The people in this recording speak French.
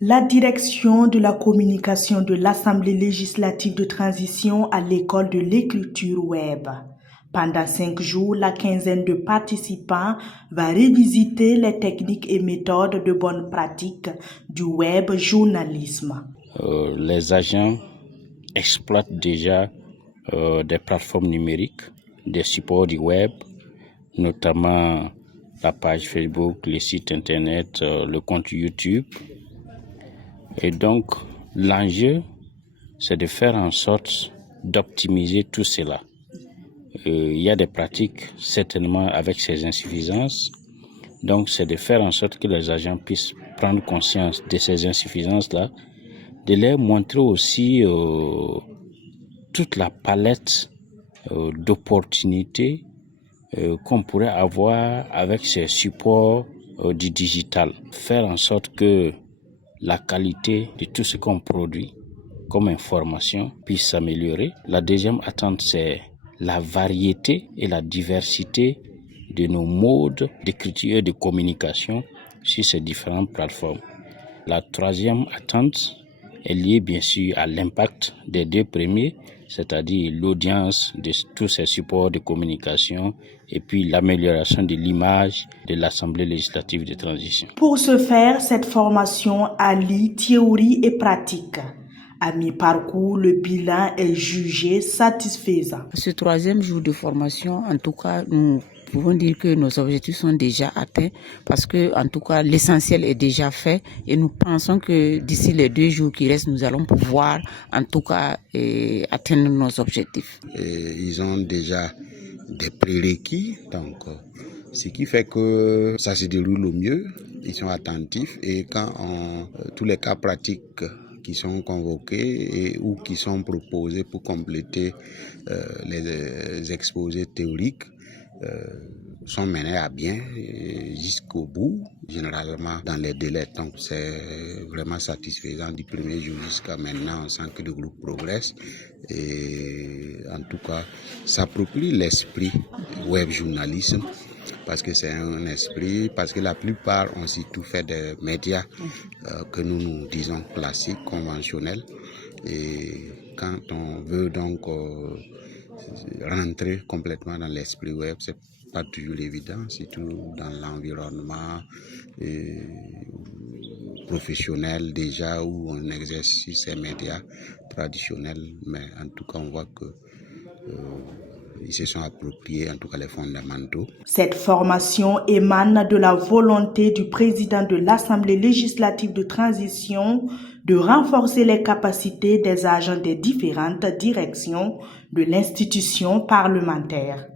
La direction de la communication de l'Assemblée législative de transition à l'école de l'écriture web. Pendant 5 jours, la quinzaine de participants va revisiter les techniques et méthodes de bonne pratique du web journalisme. Les agents exploitent déjà des plateformes numériques, des supports du web, notamment la page Facebook, les sites internet, le compte YouTube. Et donc, l'enjeu, c'est de faire en sorte d'optimiser tout cela. Il y a des pratiques certainement avec ces insuffisances. Donc, c'est de faire en sorte que les agents puissent prendre conscience de ces insuffisances-là, de leur montrer aussi toute la palette d'opportunités qu'on pourrait avoir avec ces supports du digital. Faire en sorte que la qualité de tout ce qu'on produit comme information puisse s'améliorer. La deuxième attente, c'est la variété et la diversité de nos modes d'écriture et de communication sur ces différentes plateformes. La troisième attente est liée bien sûr à l'impact des deux premiers, c'est-à-dire l'audience de tous ces supports de communication et puis l'amélioration de l'image de l'Assemblée législative de transition. Pour ce faire, cette formation allie théorie et pratique. À mi-parcours, le bilan est jugé satisfaisant. Ce troisième jour de formation, en tout cas, nous pouvons dire que nos objectifs sont déjà atteints parce que, en tout cas, l'essentiel est déjà fait et nous pensons que d'ici les 2 jours qui restent, nous allons pouvoir, en tout cas, atteindre nos objectifs. Ils ont déjà des prérequis, donc ce qui fait que ça se déroule au mieux. Ils sont attentifs et quand tous les cas pratiques qui sont convoqués ou qui sont proposés pour compléter les exposés théoriques sont menés à bien jusqu'au bout, généralement dans les délais. Donc c'est vraiment satisfaisant du premier jour jusqu'à maintenant. On sent que le groupe progresse et en tout cas s'approprie l'esprit web journalisme. Parce que c'est un esprit, parce que la plupart ont surtout fait des médias que nous disons classiques, conventionnels. Et quand on veut donc rentrer complètement dans l'esprit web, c'est pas toujours évident, surtout dans l'environnement professionnel déjà où on exerce ces médias traditionnels. Mais en tout cas, on voit que ils se sont appropriés en tout cas les fondamentaux. Cette formation émane de la volonté du président de l'Assemblée législative de transition de renforcer les capacités des agents des différentes directions de l'institution parlementaire.